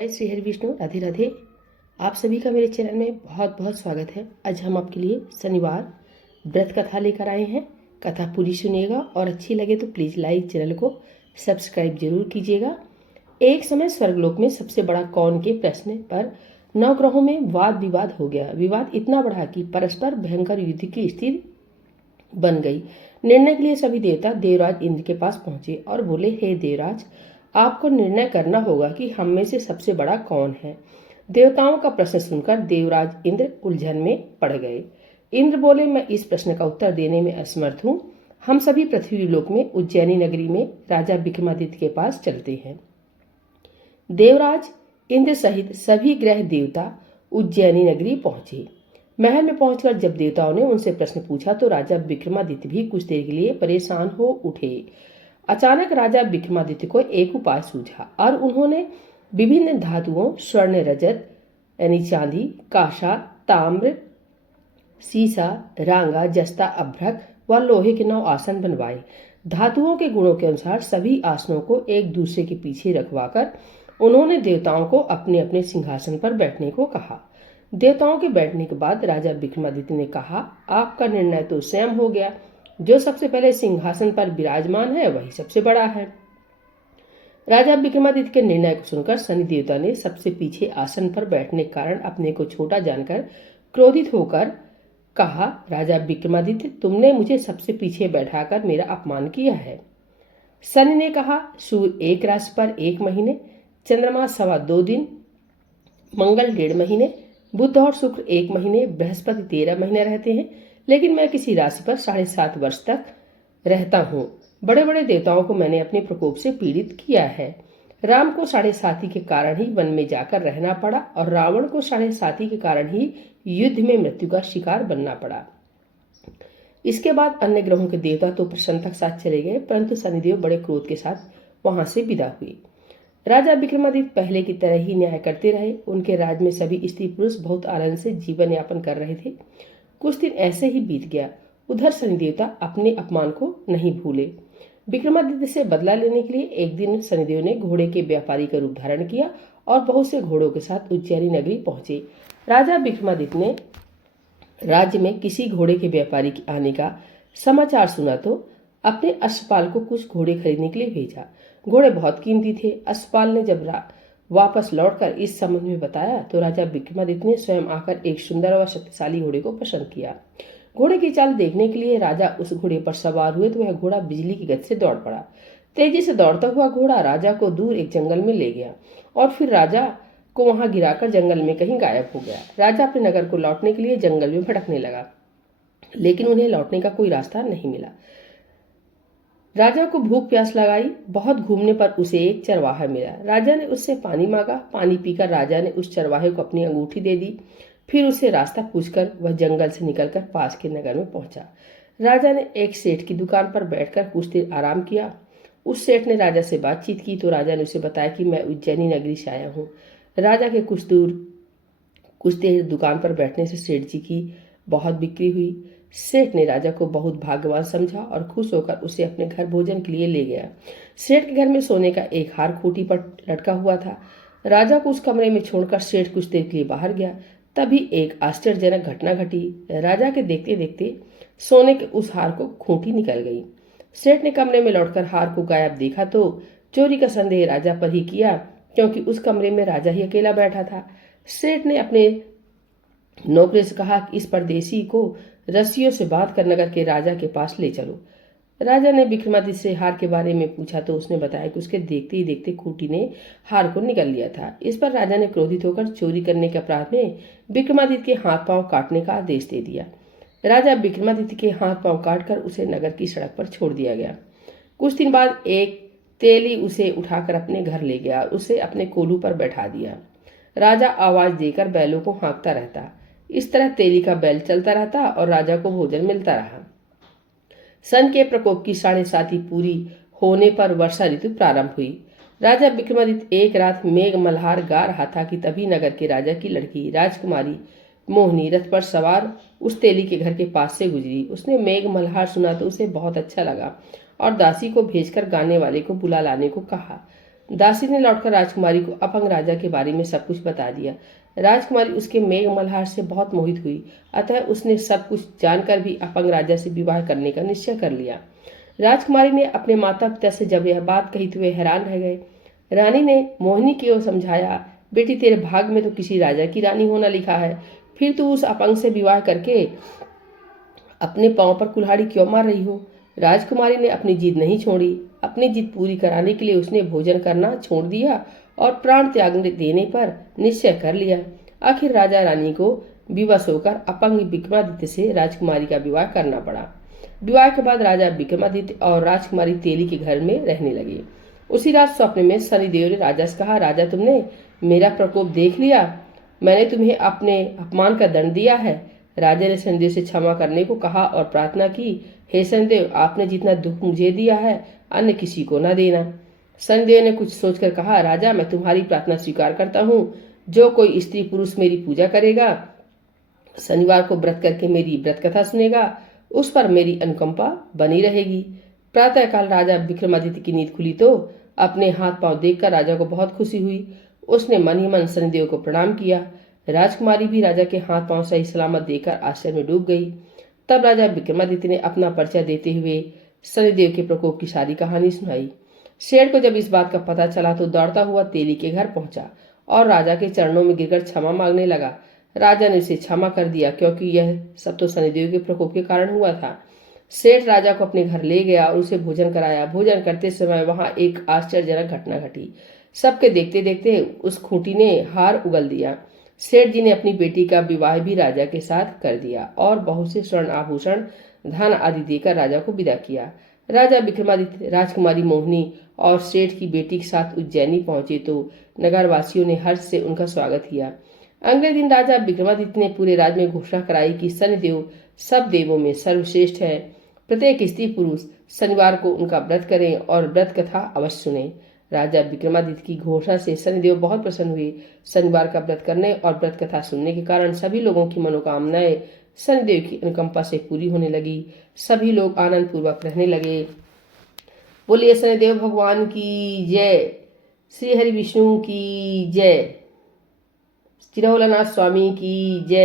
श्री हरि विष्णु, राधे राधे। आप सभी का मेरे चैनल में बहुत बहुत स्वागत है। आज हम आपके लिए शनिवार व्रत कथा लेकर आए हैं। कथा पूरी सुनिएगा और अच्छी लगे तो प्लीज लाइक, चैनल को सब्सक्राइब जरूर कीजिएगा। एक समय स्वर्गलोक में सबसे बड़ा कौन के प्रश्न पर नवग्रहों में वाद विवाद हो गया। विवाद इतना बढ़ा कि परस्पर भयंकर युद्ध की स्थिति बन गई। निर्णय के लिए सभी देवता देवराज इंद्र के पास पहुंचे और बोले, हे देवराज, आपको निर्णय करना होगा कि हम में से सबसे बड़ा कौन है। देवताओं का प्रश्न सुनकर देवराज इंद्र उलझन में पड़ गए। इंद्र बोले, मैं इस प्रश्न का उत्तर देने में असमर्थ हूँ। हम सभी पृथ्वी लोक में उज्जैनी नगरी में राजा विक्रमादित्य के पास चलते हैं। देवराज इंद्र सहित सभी ग्रह देवता उज्जैनी नगरी पहुंचे। महल में पहुंचकर जब देवताओं ने उनसे प्रश्न पूछा तो राजा विक्रमादित्य भी कुछ देर के लिए परेशान हो उठे। अचानक राजा विक्रमादित्य को एक उपाय सूझा और उन्होंने विभिन्न धातुओं स्वर्ण, रजत यानी चांदी, कांसा, ताम्र, सीसा, रांगा, जस्ता, अभ्रक व लोहे के 9 आसन बनवाए। धातुओं के गुणों के अनुसार सभी आसनों को एक दूसरे के पीछे रखवाकर उन्होंने देवताओं को अपने अपने सिंहासन पर बैठने को कहा। देवताओं के बैठने के बाद राजा विक्रमादित्य ने कहा, आपका निर्णय तो स्वयं हो गया। जो सबसे पहले सिंहासन पर विराजमान है वही सबसे बड़ा है। राजा विक्रमादित्य के निर्णय को सुनकर शनि देवता ने सबसे पीछे आसन पर बैठने के कारण अपने को छोटा जानकर क्रोधित होकर कहा, राजा विक्रमादित्य, तुमने मुझे सबसे पीछे बैठाकर मेरा अपमान किया है। शनि ने कहा, सूर्य एक राशि पर 1 महीने, चंद्रमा 2.25 दिन, मंगल 1.5 महीने, बुध और शुक्र 1 महीने, बृहस्पति 13 महीने रहते हैं, लेकिन मैं किसी राशि पर 7.5 वर्ष तक रहता हूँ। बड़े बड़े देवताओं को मैंने अपने प्रकोप से पीड़ित किया है। राम को 7.5 के कारण ही वन में जाकर रहना पड़ा और रावण को 7.5 के कारण ही युद्ध में मृत्यु का शिकार बनना पड़ा। इसके बाद अन्य ग्रहों के देवता तो प्रसन्नता के साथ चले गए, परंतु शनिदेव बड़े क्रोध के साथ वहां से विदा हुए। राजा विक्रमादित्य पहले की तरह ही न्याय करते रहे। उनके राज्य में सभी स्त्री पुरुष बहुत आनंद से जीवन यापन कर रहे थे। कुछ दिन ऐसे ही बीत गया। उधर शनि देवता अपने अपमान को नहीं भूले। विक्रमादित्य से बदला लेने के लिए एक दिन शनिदेव ने घोड़े के व्यापारी का रूप धारण किया और बहुत से घोड़ों के साथ उज्जैनी नगरी पहुंचे। राजा विक्रमादित्य ने राज्य में किसी घोड़े के व्यापारी के आने का समाचार सुना तो अपने अश्वपाल को कुछ घोड़े खरीदने के लिए भेजा। घोड़े बहुत कीमती थे। अश्वपाल ने जब वापस लौटकर इस संबंध में बताया तो राजा विक्रमादित्य ने स्वयं आकर एक सुंदर व शक्तिशाली घोड़े को पसंद किया। घोड़े की चाल देखने के लिए राजा उस घोड़े पर सवार हुए तो वह घोड़ा बिजली की गति से दौड़ पड़ा। तेजी से दौड़ता हुआ घोड़ा राजा को दूर एक जंगल में ले गया और फिर राजा को वहां गिराकर जंगल में कहीं गायब हो गया। राजा अपने नगर को लौटने के लिए जंगल में भटकने लगा, लेकिन उन्हें लौटने का कोई रास्ता नहीं मिला। राजा को भूख प्यास लगाई। बहुत घूमने पर उसे एक चरवाहा मिला। राजा ने उससे पानी मांगा। पानी पीकर राजा ने उस चरवाहे को अपनी अंगूठी दे दी। फिर उसे रास्ता पूछकर वह जंगल से निकलकर पास के नगर में पहुंचा। राजा ने एक सेठ की दुकान पर बैठकर कुछ देर आराम किया। उस सेठ ने राजा से बातचीत की तो राजा ने उसे बताया कि मैं उज्जैनी नगरी से आया हूँ। राजा के कुछ देर दुकान पर बैठने से सेठ जी की बहुत बिक्री हुई। सेठ ने राजा को बहुत भाग्यवान समझा और खुश होकर उसे अपने घर भोजन के लिए ले गया। सेठ के घर में सोने का एक हार खूंटी पर लटका हुआ था। राजा को उस कमरे में छोड़कर सेठ कुछ देर के लिए बाहर गया। तभी एक आश्चर्यजनक घटना घटी। राजा के देखते देखते सोने के उस हार को खूंटी निकल गई। सेठ ने कमरे में लौटकर हार को गायब देखा तो चोरी का संदेह राजा पर ही किया, क्योंकि उस कमरे में राजा ही अकेला बैठा था। सेठ ने अपने नौकरी से कहा कि इस परदेसी को रस्सियों से बांध कर नगर के राजा के पास ले चलो। राजा ने विक्रमादित्य से हार के बारे में पूछा तो उसने बताया कि उसके देखते ही देखते खूंटी ने हार को निगल लिया था। इस पर राजा ने क्रोधित होकर चोरी करने के अपराध में विक्रमादित्य के हाथ पांव काटने का आदेश दे दिया। राजा विक्रमादित्य के हाथ पांव काटकर उसे नगर की सड़क पर छोड़ दिया गया। कुछ दिन बाद एक तेली उसे उठाकर अपने घर ले गया और उसे अपने कोलू पर बैठा दिया। राजा आवाज देकर बैलों को हाँकता रहता। इस तरह तेली का बैल चलता रहता और राजा को भोजन मिलता रहा। सन के प्रकोप की 7.5 पूरी होने पर वर्षा ऋतु प्रारंभ हुई। राजा विक्रमादित्य एक रात मेघ मल्हार गा रहा था कि तभी नगर के राजा की लड़की राजकुमारी मोहिनी रथ पर सवार उस तेली के घर के पास से गुजरी। उसने मेघ मल्हार सुना तो उसे बहुत अच्छा लगा और दासी को भेजकर गाने वाले को बुला लाने को कहा। दासी ने लौटकर राजकुमारी को अपंग राजा के बारे में सब कुछ बता दिया। राजकुमारी उसके मेघ मल्हार से बहुत मोहित हुई, अतः उसने सब कुछ जानकर भी अपंग राजा से विवाह करने का निश्चय कर लिया। राजकुमारी ने अपने माता पिता से जब यह बात कही तो वे हैरान रह गए। रानी ने मोहिनी को समझाया, बेटी तेरे भाग में तो किसी राजा की रानी होना लिखा है, फिर तू उस अपंग से विवाह करके अपने पांव पर कुल्हाड़ी क्यों मार रही हो। राजकुमारी ने अपनी जिद नहीं छोड़ी। अपनी जिद पूरी कराने के लिए उसने भोजन करना छोड़ दिया और प्राण त्याग देने पर निश्चय कर लिया। आखिर राजा रानी को विवश होकर अपंग विक्रमादित्य से राजकुमारी का विवाह करना पड़ा। विवाह के बाद राजा विक्रमादित्य और राजकुमारी तेली के घर में रहने लगे। उसी रात स्वप्न में शनिदेव ने राजा से कहा, राजा तुमने मेरा प्रकोप देख लिया, मैंने तुम्हें अपने अपमान का दंड दिया है। राजा ने शनिदेव से क्षमा करने को कहा और प्रार्थना की, हे शनिदेव, आपने जितना दुख मुझे दिया है अन्य किसी को न देना। शनिदेव ने कुछ सोचकर कहा, राजा मैं तुम्हारी प्रार्थना स्वीकार करता हूँ। जो कोई स्त्री पुरुष मेरी पूजा करेगा, शनिवार को व्रत करके मेरी व्रत कथा सुनेगा, उस पर मेरी अनुकंपा बनी रहेगी। प्रातःकाल राजा विक्रमादित्य की नींद खुली तो अपने हाथ पांव देखकर राजा को बहुत खुशी हुई। उसने मन ही मन शनिदेव को प्रणाम किया। राजकुमारी भी राजा के हाथ पांव सही सलामत देखकर आश्चर्य में डूब गई। तब राजा विक्रमादित्य ने अपना परिचय देते हुए शनिदेव के प्रकोप की सारी कहानी सुनाई। शेर को जब इस बात का पता चला तो दौड़ता हुआ तेली के घर पहुंचा और राजा के चरणों में गिरकर क्षमा मांगने लगा। राजा ने उसे क्षमा कर दिया, क्योंकि यह सब तो शनिदेव के प्रकोप के कारण हुआ था। सेठ राजा को अपने घर ले गया और उसे भोजन कराया। भोजन करते समय वहां एक आश्चर्यजनक घटना घटी। सबके देखते देखते उस खूंटी ने हार उगल दिया। सेठ जी ने अपनी बेटी का विवाह भी राजा के साथ कर दिया और बहुत से स्वर्ण आभूषण, धन आदि देकर राजा को विदा किया। राजा विक्रमादित्य, राजकुमारी मोहिनी और सेठ की बेटी के साथ उज्जैनी पहुंचे तो नगरवासियों ने हर्ष से उनका स्वागत किया। अगले दिन राजा विक्रमादित्य ने पूरे राज्य में घोषणा कराई कि शनिदेव सब देवों में सर्वश्रेष्ठ है। प्रत्येक स्त्री पुरुष शनिवार को उनका व्रत करें और व्रत कथा अवश्य सुने। राजा विक्रमादित्य की घोषणा से शनिदेव बहुत प्रसन्न हुए। शनिवार का व्रत करने और व्रत कथा सुनने के कारण सभी लोगों की मनोकामनाएं शनिदेव की अनुकंपा से पूरी होने लगी। सभी लोग आनंद पूर्वक रहने लगे। बोलिए शनिदेव भगवान की जय, श्री हरि विष्णु की जय, चिरौलनाथ स्वामी की जय।